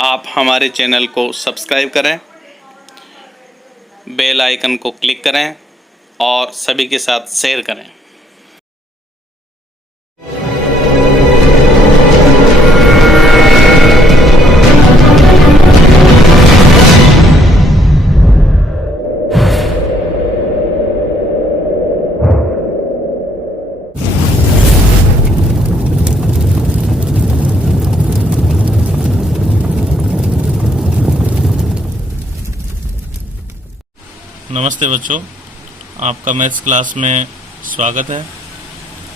आप हमारे चैनल को सब्सक्राइब करें, बेल आइकन को क्लिक करें और सभी के साथ शेयर करें। नमस्ते बच्चों, आपका मैथ्स क्लास में स्वागत है।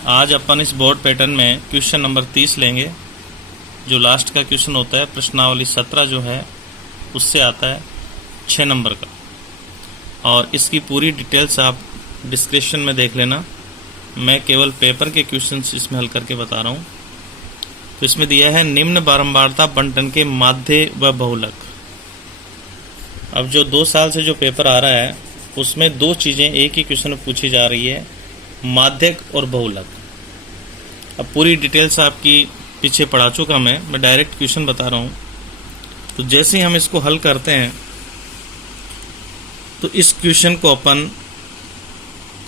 आज अपन इस बोर्ड पैटर्न में क्वेश्चन नंबर 30 लेंगे, जो लास्ट का क्वेश्चन होता है। प्रश्नावली 17 जो है उससे आता है 6 नंबर का, और इसकी पूरी डिटेल्स आप डिस्क्रिप्शन में देख लेना। मैं केवल पेपर के क्वेश्चंस इसमें हल करके बता रहा हूँ। तो इसमें दिया है निम्न बारंबारता बंटन के माध्य व बहुलक। अब जो 2 साल से जो पेपर आ रहा है उसमें 2 चीज़ें एक ही क्वेश्चन में पूछी जा रही है, माध्यक और बहुलक। अब पूरी डिटेल्स आपकी पीछे पढ़ा चुका मैं डायरेक्ट क्वेश्चन बता रहा हूँ। तो जैसे ही हम इसको हल करते हैं तो इस क्वेश्चन को अपन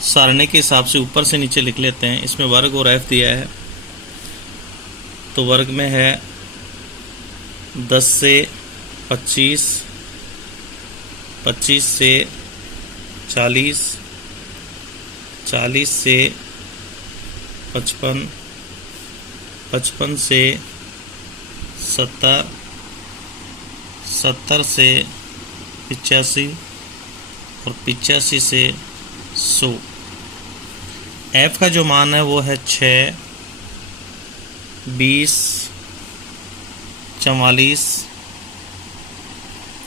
सारणी के हिसाब से ऊपर से नीचे लिख लेते हैं। इसमें वर्ग और एफ दिया है, तो वर्ग में है 10 से 25, 25 से 40, 40 से 55, 55 से 70, 70 से 85 और 85 से 100। एफ का जो मान है वो है 6, 20, 44,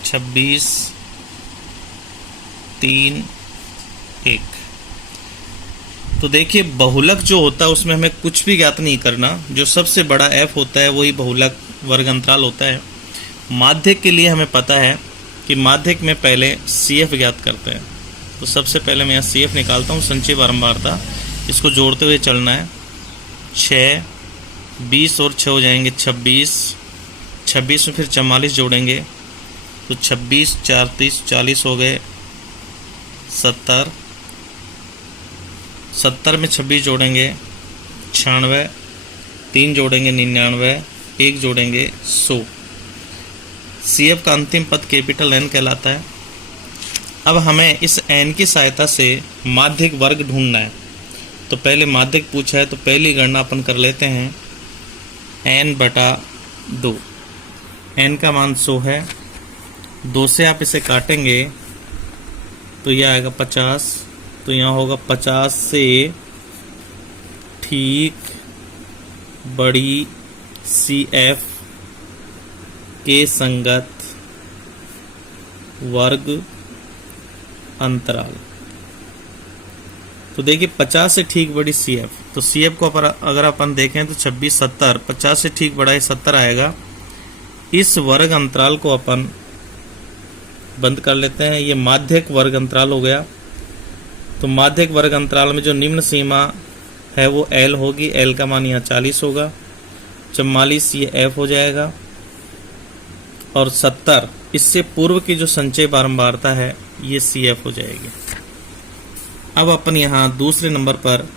26, 3, 1। तो देखिए, बहुलक जो होता है उसमें हमें कुछ भी ज्ञात नहीं करना। जो सबसे बड़ा एफ होता है वही बहुलक वर्ग अंतराल होता है। माध्यक के लिए हमें पता है कि माध्यक में पहले सी एफ ज्ञात करते हैं। तो सबसे पहले मैं यहाँ सी एफ निकालता हूँ, संचय बारंबारता। इसको जोड़ते हुए चलना है। 6, 20 और 6 हो जाएंगे 26, 26 में फिर 44 जोड़ेंगे तो 26, 4, 30, 40 हो गए 70, 70 में 26 जोड़ेंगे 96, 3 जोड़ेंगे 99, 1 जोड़ेंगे 100। सी एफ का अंतिम पद कैपिटल एन कहलाता है। अब हमें इस एन की सहायता से माध्यक वर्ग ढूंढना है। तो पहले माध्यक पूछा है, तो पहली गणना अपन कर लेते हैं। n/2, n का मान 100 है। 2 से आप इसे काटेंगे तो यह आएगा 50। तो यहाँ होगा 50 से ठीक बड़ी सी एफ के संगत वर्ग अंतराल। तो देखिए, 50 से ठीक बड़ी सी एफ, तो सी एफ को अगर अपन देखें तो 26, 70, 50 से ठीक बड़ा 70 आएगा। इस वर्ग अंतराल को अपन बंद कर लेते हैं। ये माध्यक वर्ग अंतराल हो गया। तो माध्यक वर्ग अंतराल में जो निम्न सीमा है वो L होगी। L का मान यहाँ 40 होगा। 44 ये F हो जाएगा, और 70 इससे पूर्व की जो संचय बारंबारता है ये CF हो जाएगी। अब अपन यहाँ दूसरे नंबर पर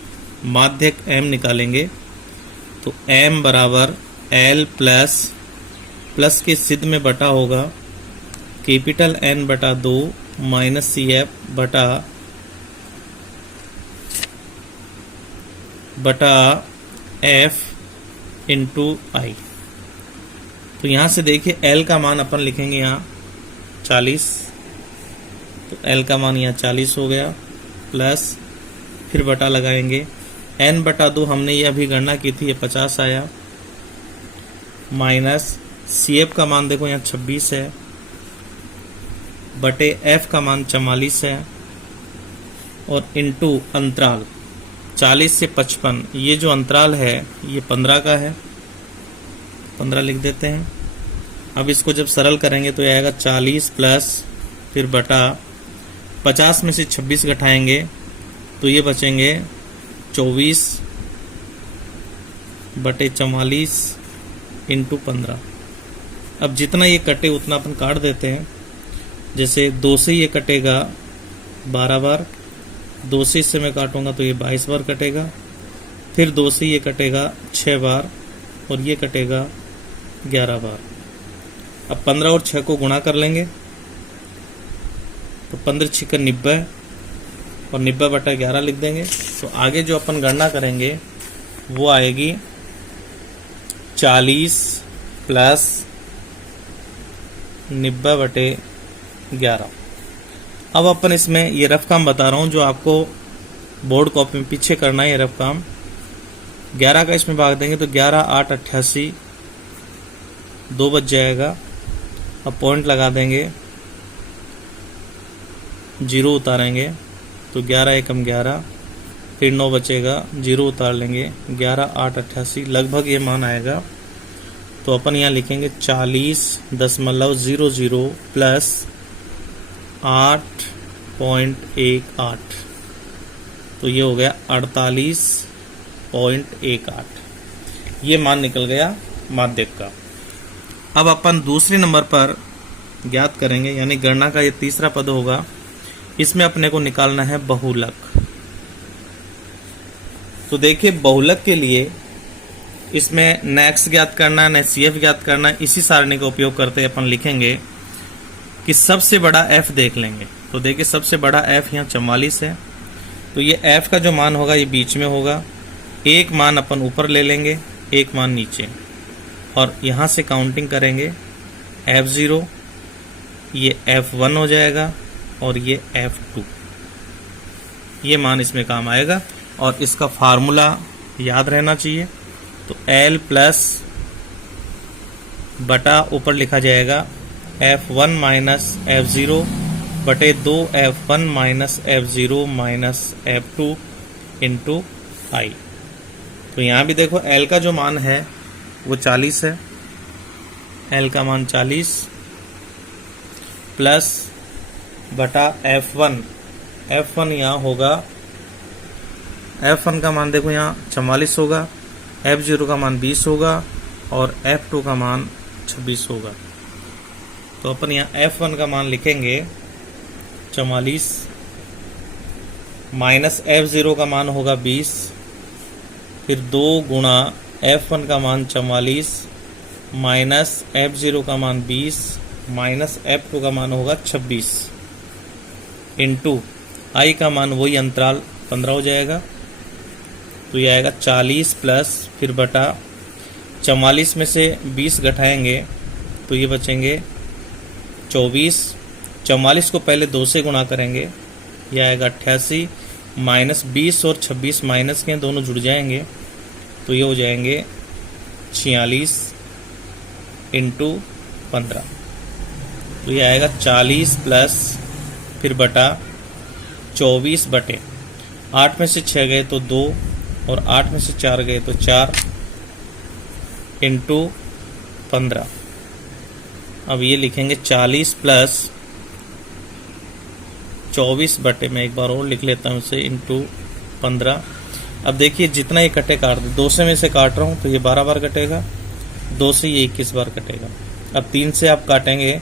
माध्यक M निकालेंगे। तो M बराबर L प्लस के सिद्ध में बटा होगा कैपिटल N/2 माइनस CF बटा F इंटू I। तो यहाँ से देखिए, L का मान अपन लिखेंगे यहाँ 40। तो L का मान यहाँ 40 हो गया, प्लस फिर बटा लगाएंगे। N/2 हमने ये अभी गणना की थी, ये 50 आया, माइनस CF का मान देखो यहाँ 26 है, बटे F का मान 44 है, और इंटू अंतराल 40 से 55। ये जो अंतराल है ये 15 का है, 15 लिख देते हैं। अब इसको जब सरल करेंगे तो ये आएगा 40 प्लस फिर बटा 50 में से 26 घटाएंगे तो ये बचेंगे 24 बटे 44 इंटू 15। अब जितना ये कटे उतना अपन काट देते हैं। जैसे 2 से ये कटेगा 12 बार, 2 से इससे मैं काटूंगा तो ये 22 बार कटेगा, फिर 2 से ये कटेगा 6 बार और ये कटेगा 11 बार। अब 15 और 6 को गुणा कर लेंगे तो 15 छिक्कर 90 और 90/11 लिख देंगे। तो आगे जो अपन गणना करेंगे वो आएगी 40 प्लस 90/11। अब अपन इसमें ये रफ काम बता रहा हूँ जो आपको बोर्ड कॉपी में पीछे करना है। ये रफ काम 11 का इसमें भाग देंगे तो 11 8 88, 2 बच जाएगा। अब पॉइंट लगा देंगे, 0 उतारेंगे तो 11 एकम 11, फिर 9 बचेगा, 0 उतार लेंगे, 11 8 88 लगभग ये मान आएगा। तो अपन यहाँ लिखेंगे 40.00 प्लस 8.18, तो ये हो गया 48.18। ये मान निकल गया माध्यक का। अब अपन दूसरे नंबर पर ज्ञात करेंगे, यानी गणना का ये तीसरा पद होगा। इसमें अपने को निकालना है बहुलक। तो देखिए बहुलक के लिए इसमें न x ज्ञात करना न CF ज्ञात करना, इसी सारणी का उपयोग करते अपन लिखेंगे कि सबसे बड़ा f देख लेंगे। तो देखिए सबसे बड़ा f यहाँ 44 है, तो ये f का जो मान होगा ये बीच में होगा। एक मान अपन ऊपर ले लेंगे, एक मान नीचे, और यहाँ से काउंटिंग करेंगे F0, ये F1 हो जाएगा और ये F2। ये मान इसमें काम आएगा और इसका फार्मूला याद रहना चाहिए। तो L प्लस बटा ऊपर लिखा जाएगा F1 माइनस F0 बटे 2 F1 minus F0 minus F2 into I। तो यहाँ भी देखो L का जो मान है वो 40 है, L का मान 40 प्लस बटा F1 यहाँ होगा, F1 का मान देखो यहाँ 44 होगा, F0 का मान 20 होगा और F2 का मान 26 होगा। तो अपन यहाँ F1 का मान लिखेंगे 44 माइनस F0 का मान होगा 20, फिर 2 गुणा F1 का मान 44 माइनस F0 का मान 20 माइनस F2 का मान होगा 26 इंटू I का मान वही अंतराल 15 हो जाएगा। तो ये आएगा 40 प्लस फिर बटा 44 में से 20 घटाएंगे तो ये बचेंगे 24। 44 को पहले 2 से गुणा करेंगे, यह आएगा 88 माइनस 20 और 26 माइनस के दोनों जुड़ जाएंगे तो ये हो जाएंगे 46 इंटू 15। तो ये आएगा 40 प्लस फिर बटा 24 बटे 8 में से 6 गए तो 2 और 8 में से 4 गए तो 4 इंटू 15। अब ये लिखेंगे 40 प्लस 24 बटे, मैं एक बार और लिख लेता हूँ इसे, इंटू 15। अब देखिए जितना ये कटे काट दे, 2 से मैं इसे काट रहा हूँ तो ये 12 बार कटेगा, 2 से ये 21 बार कटेगा। अब 3 से आप काटेंगे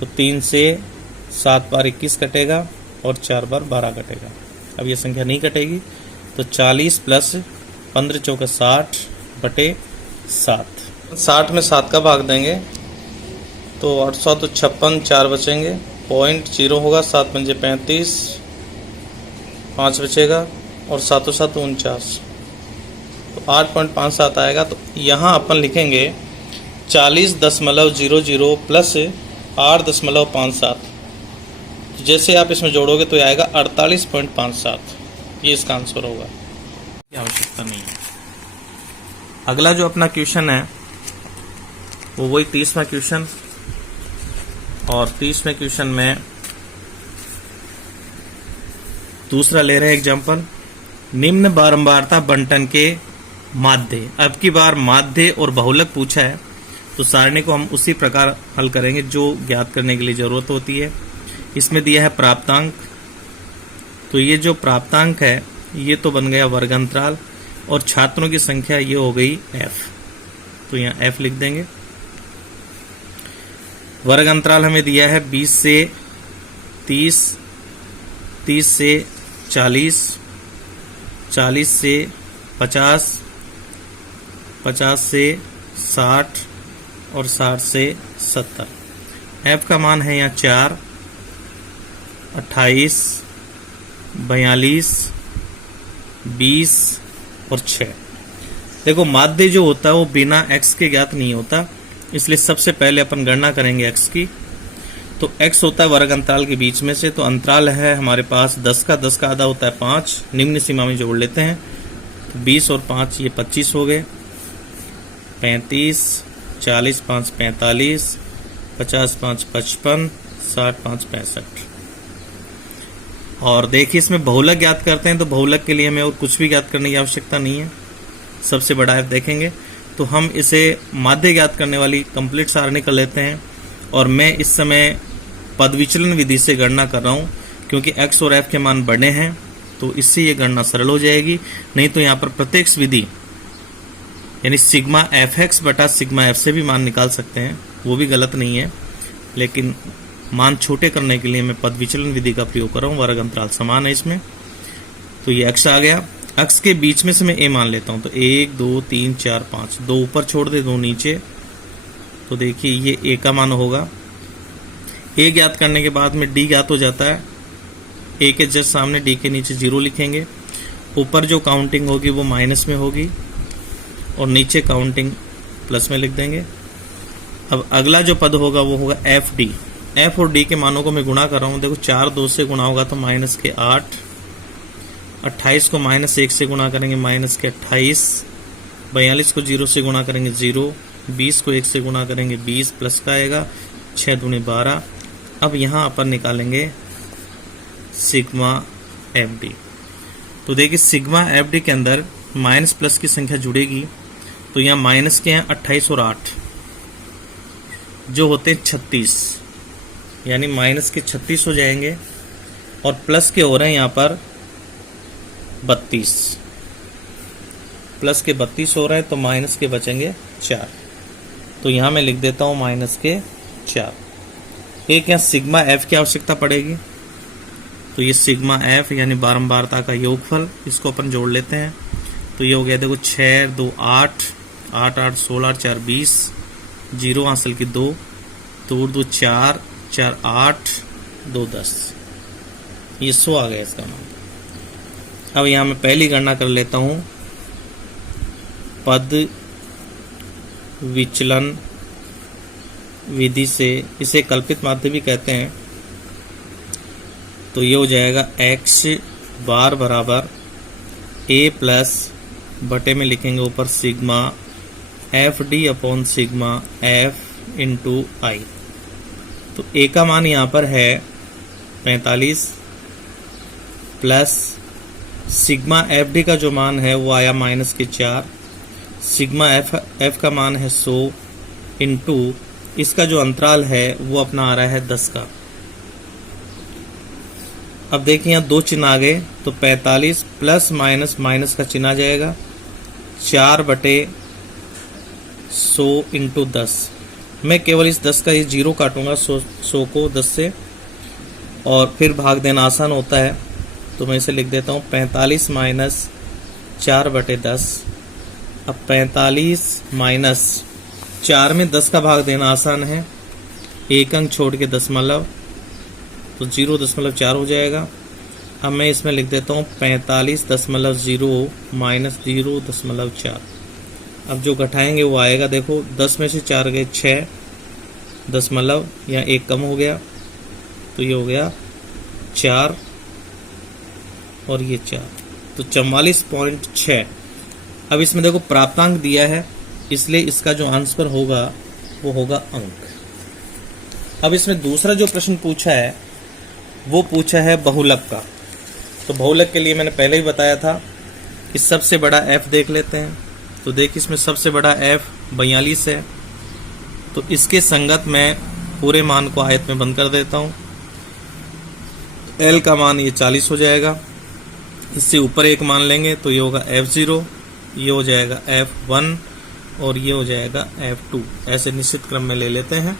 तो 3 से 7 बार 21 कटेगा और 4 बार 12 कटेगा। अब ये संख्या नहीं कटेगी तो 40 प्लस 15 चौका 60 बटे 7। 60 में 7 का भाग देंगे तो 800 तो 56, 4 बचेंगे, 0.0 होगा, 7 पंजे 35, 5 बचेगा और 7 7 49, तो 8.57 आएगा। तो यहाँ अपन लिखेंगे 40.00 प्लस 8.57। जैसे आप इसमें जोड़ोगे तो ये आएगा 48.57। ये इसका आंसर होगा, ये आवश्यकता नहीं है। अगला जो अपना क्वेश्चन है वो वही 30वां क्वेश्चन, और 30वें क्वेश्चन में दूसरा ले रहे हैं एग्जाम्पल। निम्न बारंबारता बंटन के माध्य। अब की बार माध्य और बहुलक पूछा है तो सारणी को हम उसी प्रकार हल करेंगे जो ज्ञात करने के लिए जरूरत होती है। इसमें दिया है प्राप्तांक, तो ये जो प्राप्तांक है ये तो बन गया वर्ग अंतराल, और छात्रों की संख्या ये हो गई f। तो यहाँ f लिख देंगे। वर्ग अंतराल हमें दिया है 20 से 30, 30 से 40, 40 से 50, 50 से 60 और 60 से 70। f का मान है यहाँ 4, 28, 42, 20 और 6। देखो माध्य जो होता है वो बिना x के ज्ञात नहीं होता, इसलिए सबसे पहले अपन गणना करेंगे x की। तो x होता है वर्ग अंतराल के बीच में से, तो अंतराल है हमारे पास 10 का आधा होता है 5, निम्न सीमा में जोड़ लेते हैं। तो 20 और 5 ये 25 हो गए, 35, 40 5 45, 50 5 55, 60 5 65। और देखिए इसमें बहुलक ज्ञात करते हैं, तो बहुलक के लिए हमें और कुछ भी ज्ञात करने की आवश्यकता नहीं है। सबसे बड़ा f देखेंगे तो हम इसे माध्य ज्ञात करने वाली कंप्लीट सारणी कर लेते हैं। और मैं इस समय पद विचलन विधि से गणना कर रहा हूँ, क्योंकि x और f के मान बड़े हैं तो इससे ये गणना सरल हो जाएगी। नहीं तो यहाँ पर प्रत्यक्ष विधि यानी सिग्मा fx बटा सिग्मा f से भी मान निकाल सकते हैं, वो भी गलत नहीं है। लेकिन मान छोटे करने के लिए मैं पद विचलन विधि का प्रयोग कर रहा हूँ, वर्ग अंतराल समान है इसमें। तो ये x आ गया, x के बीच में से मैं a मान लेता हूँ। तो 1 2 3 4 5, 2 ऊपर छोड़ दे 2 नीचे। तो देखिए ये a का मान होगा। a ज्ञात करने के बाद में d ज्ञात हो जाता है, a के जस्ट सामने d के नीचे 0 लिखेंगे। ऊपर जो काउंटिंग होगी वो माइनस में होगी और नीचे काउंटिंग प्लस में लिख देंगे। अब अगला जो पद होगा वो होगा f d। f और d के मानों को मैं गुणा कर रहा हूँ। देखो 4 2 से गुणा होगा तो माइनस के 8, 28 को माइनस 1 से गुणा करेंगे माइनस के 28, 42 को 0 से गुणा करेंगे 0, 20 को 1 से गुणा करेंगे 20, प्लस का आएगा 6 दूनी 12। अब यहाँ अपन निकालेंगे सिग्मा एफ डी। तो देखिए सिग्मा एफ डी के अंदर माइनस प्लस की संख्या जुड़ेगी, तो यहाँ माइनस के हैं 28 और 8 जो होते हैं 36, यानी माइनस के 36 हो जाएंगे और प्लस के हो रहे हैं यहाँ पर 32, प्लस के 32 हो रहे हैं तो माइनस के बचेंगे 4। तो यहाँ मैं लिख देता हूँ माइनस के 4। एक यहाँ सिग्मा एफ की आवश्यकता पड़ेगी, तो ये सिग्मा एफ यानी बारंबारता का योगफल, इसको अपन जोड़ लेते हैं। तो ये हो गया देखो 6 2 8, 8 8 16 4 20, 0 हासिल की 2, 2 2 4, 4 8, 2 10, ये 100 आ गया इसका मान। अब यहाँ मैं पहली गणना कर लेता हूँ पद विचलन विधि से, इसे कल्पित माध्य भी कहते हैं। तो ये हो जाएगा x बार बराबर a प्लस बटे में लिखेंगे ऊपर sigma F D upon sigma F into I. तो a का मान यहाँ पर है 45 प्लस सिग्मा एफ डी का जो मान है वो आया माइनस के 4, सिग्मा एफ का मान है 100 इंटू इसका जो अंतराल है वो अपना आ रहा है 10 का। अब देखिए यहाँ 2 चिन्ह आ गए, तो 45 प्लस माइनस माइनस का चिन्ह आ जाएगा 4 बटे 100 इंटू 10। मैं केवल इस 10 का ये 0 काटूंगा 100 को 10 से, और फिर भाग देना आसान होता है, तो मैं इसे लिख देता हूँ 45 माइनस 4 बटे 10। अब 45 माइनस 4 में 10 का भाग देना आसान है, एक अंक छोड़ के दशमलव, तो 0.4 हो जाएगा। अब मैं इसमें लिख देता हूँ 45.0 माइनस 0.4। अब जो घटाएंगे वो आएगा, देखो 10 में से 4 गए 6 दशमलव, यहाँ 1 कम हो गया तो ये हो गया 4 और ये 4, तो 44.6। अब इसमें देखो प्राप्तांक दिया है, इसलिए इसका जो आंसर होगा वो होगा अंक। अब इसमें दूसरा जो प्रश्न पूछा है वो पूछा है बहुलक का। तो बहुलक के लिए मैंने पहले ही बताया था कि सबसे बड़ा f देख लेते हैं। तो देखिए इसमें सबसे बड़ा f 42 है, तो इसके संगत मैं पूरे मान को आयत में बंद कर देता हूँ। l का मान ये 40 हो जाएगा, इससे ऊपर एक मान लेंगे तो ये होगा f0, ये हो जाएगा f1 और ये हो जाएगा f2। ऐसे निश्चित क्रम में ले लेते हैं।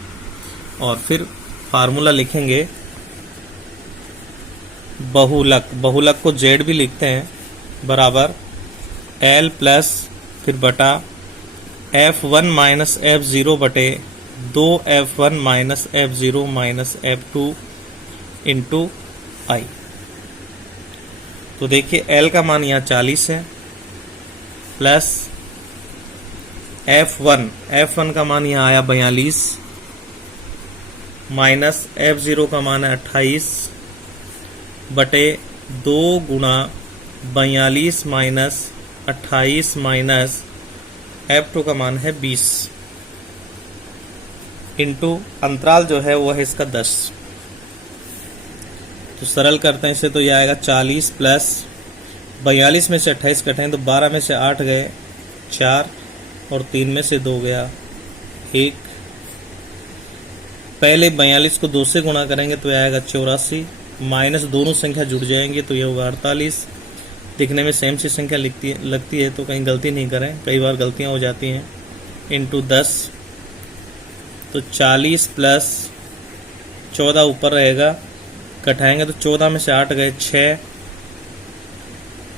और फिर फार्मूला लिखेंगे बहुलक, बहुलक को जेड भी लिखते हैं, बराबर एल प्लस फिर बटा F1 माइनस F0 बटे 2F1 minus F0 minus F2 into I. तो देखिए L का मान यहाँ 40 है, प्लस F1 का मान यहाँ आया 42, माइनस F0 का मान है 28 बटे 2 गुणा 42 माइनस 28 माइनस F2 का मान है 20 इंटू अंतराल जो है वो है इसका 10। तो सरल करते हैं इसे, तो यह आएगा 40 प्लस 42 में से 28 कटें तो 12 में से 8 गए 4 और 3 में से 2 गया 1। पहले 42 को 2 से गुणा करेंगे तो यह आएगा 84, माइनस दोनों संख्या जुड़ जाएंगे तो यह होगा 48। दिखने में सेम सी संख्या लगती है तो कहीं गलती नहीं करें, कई बार गलतियां हो जाती हैं। इंटू 10, तो 40 प्लस 14 ऊपर रहेगा, कटाएंगे तो 14 में से 8 गए 6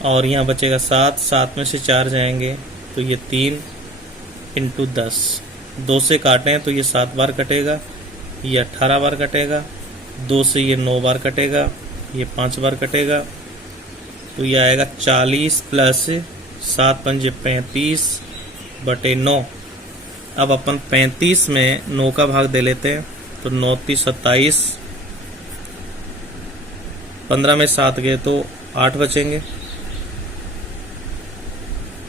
और यहाँ बचेगा 7, 7 में से 4 जाएंगे तो ये 3 इंटू 10। 2 से काटें तो ये 7 बार कटेगा, ये 18 बार कटेगा, 2 से ये 9 बार कटेगा, ये 5 बार कटेगा, तो ये आएगा 40 प्लस 7 पंजे 35 बटे 9। अब अपन 35 में 9 का भाग दे लेते हैं तो 9 30 27, 15 में 7 गए तो 8 बचेंगे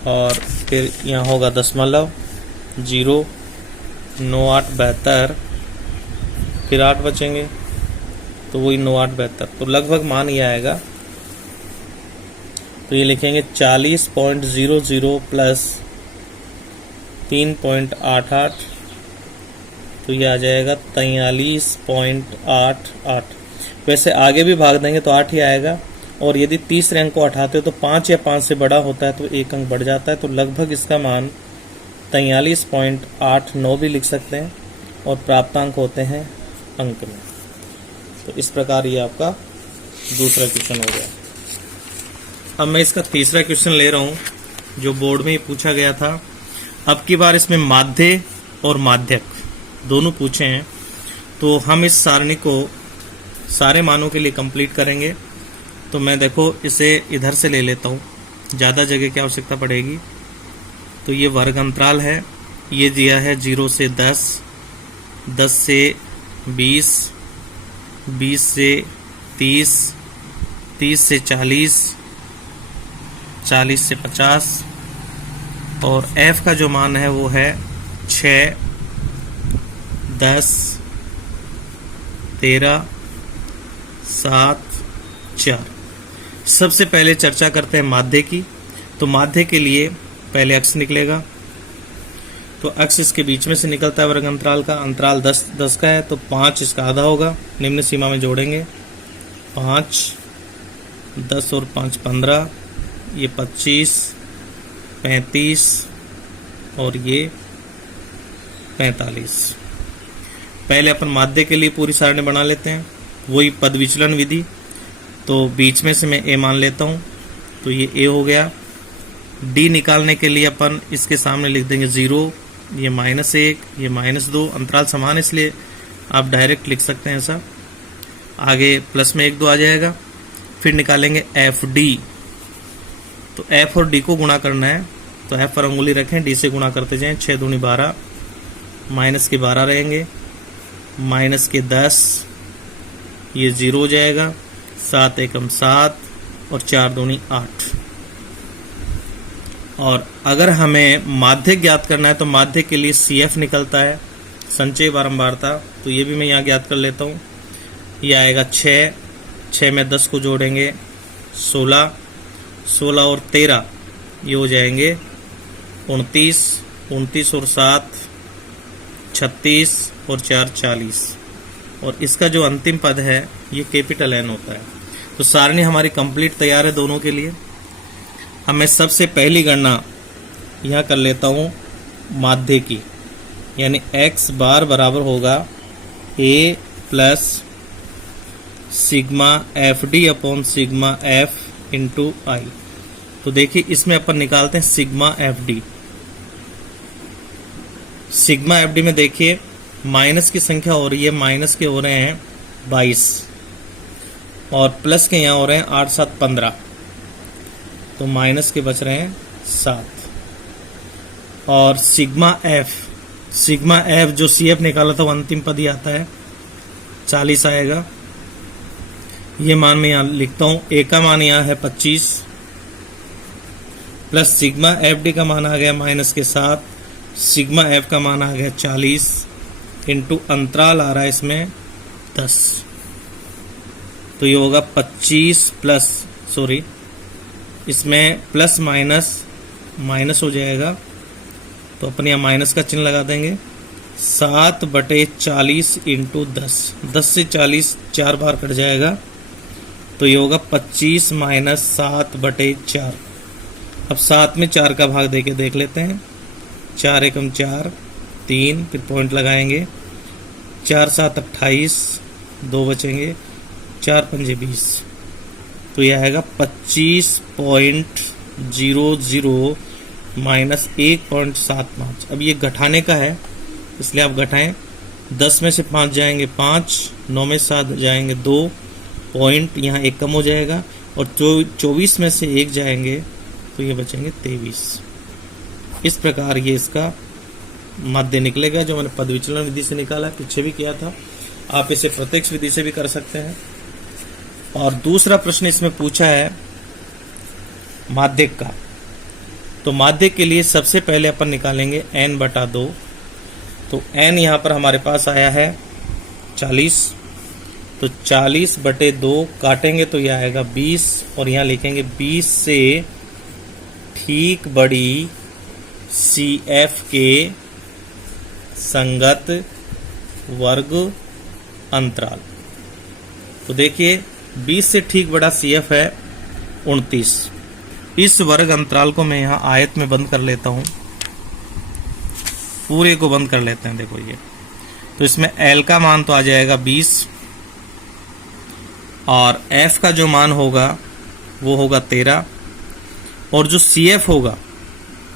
और फिर यहाँ होगा दशमलव 0, 9 8 72, फिर 8 बचेंगे तो वही 9 8 72, तो लगभग मान ये आएगा। तो ये लिखेंगे 40.00 प्लस 3.88, तो ये आ जाएगा 43.88। वैसे आगे भी भाग देंगे तो 8 ही आएगा, और यदि तीसरे अंक को हटाते हो तो 5 या 5 से बड़ा होता है तो 1 अंक बढ़ जाता है, तो लगभग इसका मान 43.89 भी लिख सकते हैं और प्राप्तांक होते हैं अंक में। तो इस प्रकार ये आपका दूसरा क्वेश्चन हो गया। अब मैं इसका तीसरा क्वेश्चन ले रहा हूं जो बोर्ड में ही पूछा गया था। अब की बार इसमें माध्य और माध्यक दोनों पूछे हैं, तो हम इस सारणी को सारे मानों के लिए कंप्लीट करेंगे। तो मैं देखो इसे इधर से ले लेता हूँ, ज़्यादा जगह की आवश्यकता पड़ेगी। तो ये वर्ग अंतराल है, ये दिया है 0 से 10, 10 से 20, 20 से 30, 30 से 40, 40 से 50, और f का जो मान है वो है 6, 10, 13, 7, 4। सबसे पहले चर्चा करते हैं माध्य की। तो माध्य के लिए पहले अक्ष निकलेगा, तो अक्ष इसके बीच में से निकलता है वर्ग अंतराल का। अंतराल 10 का है तो 5 इसका आधा होगा, निम्न सीमा में जोड़ेंगे 5, 10 और 5 15, ये 25, 35 और ये 45। पहले अपन माध्य के लिए पूरी सारणी बना लेते हैं, वही पद विचलन विधि। तो बीच में से मैं a मान लेता हूँ, तो ये a हो गया। d निकालने के लिए अपन इसके सामने लिख देंगे 0, ये -1, ये -2। अंतराल समान इसलिए आप डायरेक्ट लिख सकते हैं ऐसा। आगे प्लस में 1 2 आ जाएगा। फिर निकालेंगे fd, तो f और d को गुणा करना है, तो f पर अंगुली रखें, d से गुणा करते जाएं। 6 दूनी 12, माइनस के 12 रहेंगे, माइनस के 10, ये 0 हो जाएगा। 7 एकम 7 और 4 दूनी 8। और अगर हमें माध्य ज्ञात करना है तो माध्य के लिए CF निकलता है, संचय बारंबारता। तो ये भी मैं यहाँ ज्ञात कर लेता हूँ। ये आएगा 6, 6 में 10 को जोड़ेंगे 16, 16 और 13 ये हो जाएंगे 29, 29 और 7 36 और 4 40। और इसका जो अंतिम पद है ये कैपिटल N होता है। तो सारणी हमारी कंप्लीट तैयार है दोनों के लिए। अब मैं सबसे पहली गणना यहाँ कर लेता हूँ माध्य की, यानी x बार बराबर होगा A plus sigma F D upon sigma F into I. तो देखिए इसमें अपन निकालते हैं sigma F D. Sigma F D में देखिए माइनस की संख्या हो रही है, माइनस के हो रहे हैं 22 और प्लस के यहाँ हो रहे हैं 8 7 15, तो माइनस के बच रहे हैं 7। और सिग्मा एफ जो सी एफ निकाला था वो अंतिम पद ही आता है 40 आएगा। ये मान मैं यहाँ लिखता हूँ, ए का मान यहाँ है 25 प्लस सिग्मा एफ डी का मान आ गया माइनस के 7, सिग्मा एफ का मान आ गया 40 इंटू अंतराल आ रहा है इसमें 10। तो ये होगा 25 प्लस इसमें प्लस माइनस हो जाएगा, तो अपन यहाँ माइनस का चिन्ह लगा देंगे। 7/40 इंटू 10 से 40 4 बार कट जाएगा, तो ये होगा 25 माइनस 7/4। अब 7 में 4 का भाग देके देख लेते हैं। 4 एकम 4 3, फिर पॉइंट लगाएंगे। 4 7 28, 2 बचेंगे, 4 पंजे 20, तो यह आएगा 25.00 माइनस 1.75। अब ये घटाने का है इसलिए आप घटाएं। 10 में से 5 जाएंगे 5, 9 में 7 जाएंगे 2, पॉइंट यहाँ 1 कम हो जाएगा, और 24 में से 1 जाएंगे तो ये बचेंगे 23। इस प्रकार ये इसका माध्य निकलेगा, जो मैंने पद विचलन विधि से निकाला, पीछे भी किया था। आप इसे प्रत्यक्ष विधि से भी कर सकते हैं। और दूसरा प्रश्न इसमें पूछा है माध्यक का। तो माध्यक के लिए सबसे पहले अपन निकालेंगे n/2। तो n यहाँ पर हमारे पास आया है 40, तो 40/2 काटेंगे तो यह आएगा 20, और यहाँ लिखेंगे 20 से ठीक बड़ी CF के संगत वर्ग अंतराल। तो देखिए 20 से ठीक बड़ा CF है 29। इस वर्ग अंतराल को मैं यहाँ आयत में बंद कर लेता हूँ, पूरे को बंद कर लेते हैं। देखो ये, तो इसमें L का मान तो आ जाएगा 20, और F का जो मान होगा वो होगा 13, और जो CF होगा,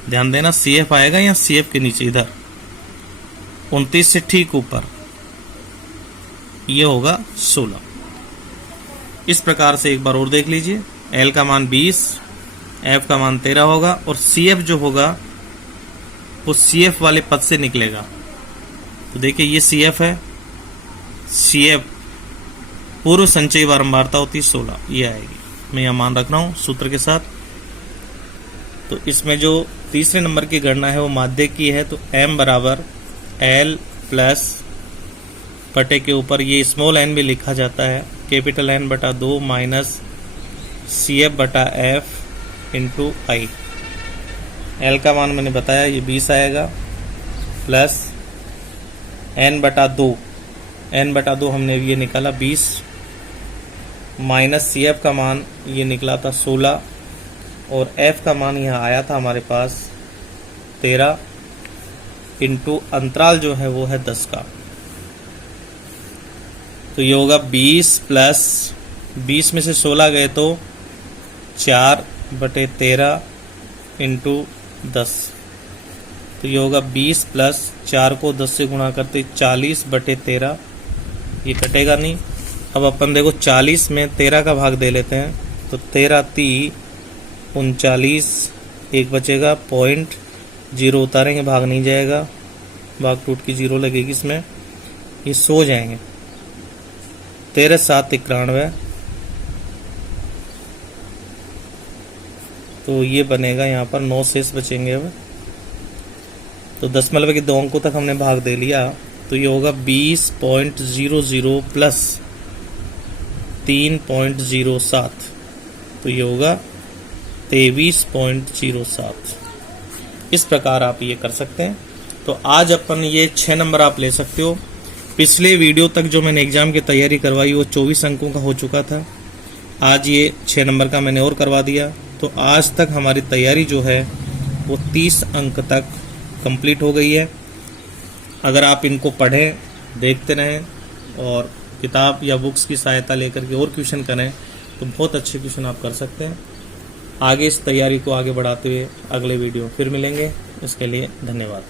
ध्यान देना CF आएगा या CF के नीचे इधर 29 से ठीक ऊपर, ये होगा 16। इस प्रकार से एक बार और देख लीजिए, L का मान 20, F का मान 13 होगा, और CF जो होगा वो CF वाले पद से निकलेगा। तो देखिए ये CF है, CF पूर्व संचयी बारंबारता होती है 16, ये आएगी। मैं यहाँ मान रख रहा हूँ सूत्र के साथ। तो इसमें जो तीसरे नंबर की गणना है वो माध्यक की है, तो m बराबर L प्लस बटे के ऊपर ये स्मॉल n भी लिखा जाता है, capital N/2 minus CF/F into I. L का मान मैंने बताया ये 20 आएगा, प्लस N/2 हमने ये निकाला 20, माइनस CF का मान ये निकला था 16, और F का मान यहाँ आया था हमारे पास 13, इंटू अंतराल जो है वो है 10 का। तो ये होगा 20 प्लस 20 में से 16 गए तो 4/13 इंटू 10, तो ये होगा 20 प्लस 4 को 10 से गुणा करते 40/13, ये कटेगा नहीं। अब अपन देखो 40 में 13 का भाग दे लेते हैं, तो 13 3 39, एक बचेगा, पॉइंट 0 उतारेंगे, भाग नहीं जाएगा, भाग टूट की 0 लगेगी इसमें, ये सो जाएंगे। 13 7 91, तो ये बनेगा यहाँ पर 9 शेष बचेंगे। अब तो दशमलव के 2 अंकों तक हमने भाग दे लिया, तो ये होगा 20.00 प्लस 3.07, तो ये होगा 23.07। इस प्रकार आप ये कर सकते हैं। तो आज अपन ये 6 नंबर आप ले सकते हो। पिछले वीडियो तक जो मैंने एग्जाम की तैयारी करवाई वो 24 अंकों का हो चुका था, आज ये 6 नंबर का मैंने और करवा दिया। तो आज तक हमारी तैयारी जो है वो 30 अंक तक कंप्लीट हो गई है। अगर आप इनको पढ़ें, देखते रहें, और किताब या बुक्स की सहायता लेकर के और क्वेश्चन करें तो बहुत अच्छे क्वेश्चन आप कर सकते हैं। आगे इस तैयारी को आगे बढ़ाते हुए अगले वीडियो फिर मिलेंगे। इसके लिए धन्यवाद।